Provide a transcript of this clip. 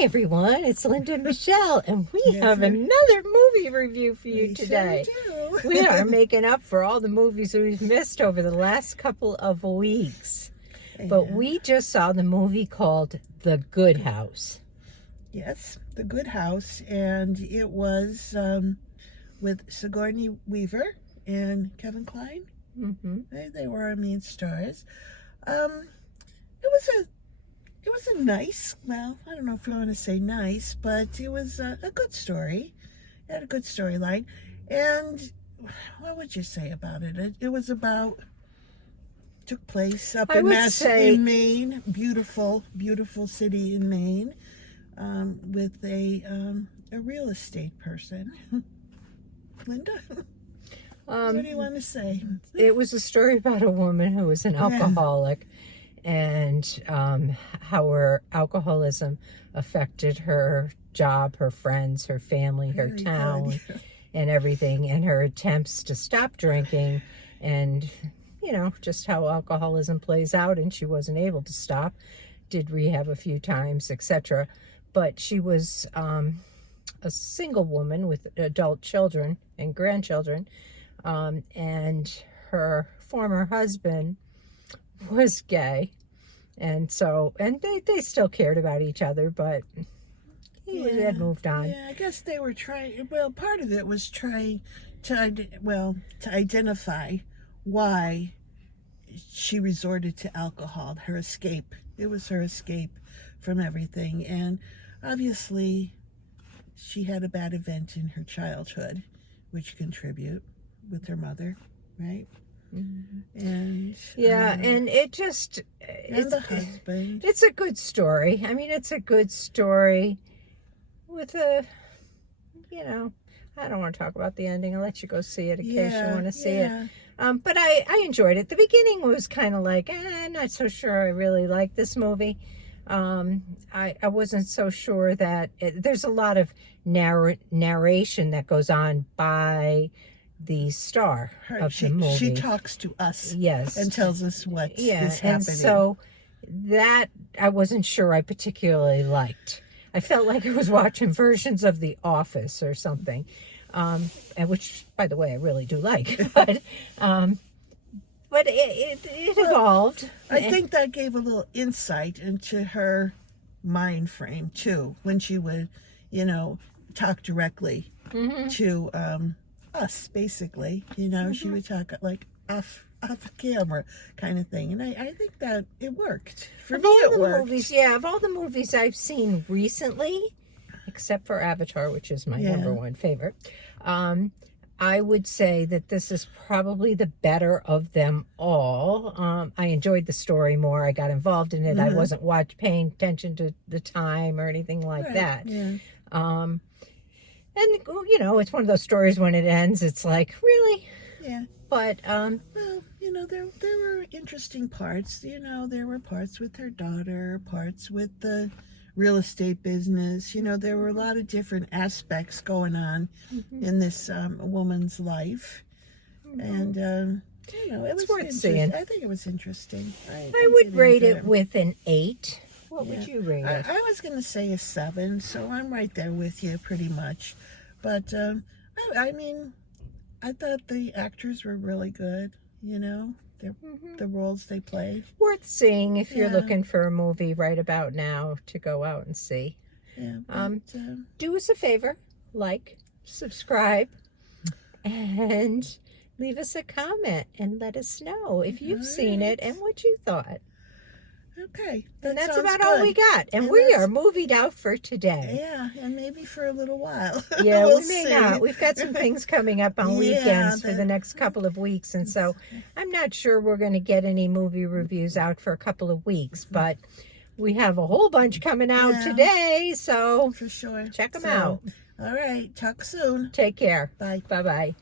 everyone, it's Linda and Michelle, and we have another movie review for you today. Sure do. We are making up for all the movies we've missed over the last couple of weeks. But we just saw the movie called The Good House. Yes, The Good House, and it was with Sigourney Weaver and Kevin Kline. Mm-hmm. They were our main stars. It was a nice, well, I don't know if you want to say nice, but it was a good story. It had a good storyline. And what would you say about it? It was took place up in Maine. Beautiful, beautiful city in Maine, with a real estate person. Her what do you want to say? It was a story about a woman who was an alcoholic, and how her alcoholism affected her job, her friends, her family, her town, and everything, and her attempts to stop drinking, and just how alcoholism plays out. And she wasn't able to stop, did rehab a few times, etc. But she was a single woman with adult children and grandchildren, and her former husband was gay, and they still cared about each other, but he had moved on. Yeah, I guess they were trying. Well, part of it was trying to identify why she resorted to alcohol. Her escape. It was her escape from everything, and obviously, she had a bad event in her childhood, which contribute with her mother, right? Mm-hmm. And and the husband. It's a good story. I mean, it's a good story with I don't want to talk about the ending. I'll let you go see it in case you want to see it. But I enjoyed it. The beginning was kind of like, I'm not so sure I really like this movie. I wasn't so sure that there's a lot of narration that goes on by the star of the movie. She talks to us, yes, and tells us what is happening. And so that I wasn't sure I particularly liked. I felt like I was watching versions of The Office or something, and which, by the way, I really do like. But it evolved. I think that gave a little insight into her mind frame too, when she would, talk directly to us, basically. She would talk like off camera kind of thing, and I think that it worked. For me, it worked. Of all the movies I've seen recently, except for Avatar, which is my number one favorite, I would say that this is probably the better of them all. I enjoyed the story more. I got involved in it. I wasn't paying attention to the time or anything like that. Yeah. And, it's one of those stories when it ends, it's like, really? Yeah. But, well, there were interesting parts. There were parts with her daughter, parts with the real estate business. There were a lot of different aspects going on in this woman's life. And, it was worth seeing. I think it was interesting. I would rate it with an 8. What would you rate it? I was going to say a 7, so I'm right there with you pretty much. But, I thought the actors were really good, the roles they played. Worth seeing if you're looking for a movie right about now to go out and see. Yeah. Do us a favor, like, subscribe, and leave us a comment and let us know if you've seen it and what you thought. Okay. And that's about all we got. And we are movied out for today. Yeah, and maybe for a little while. Yeah, we may not. We've got some things coming up on weekends for the next couple of weeks. And so I'm not sure we're going to get any movie reviews out for a couple of weeks. But we have a whole bunch coming out today. So for sure. Check them out. All right. Talk soon. Take care. Bye. Bye-bye.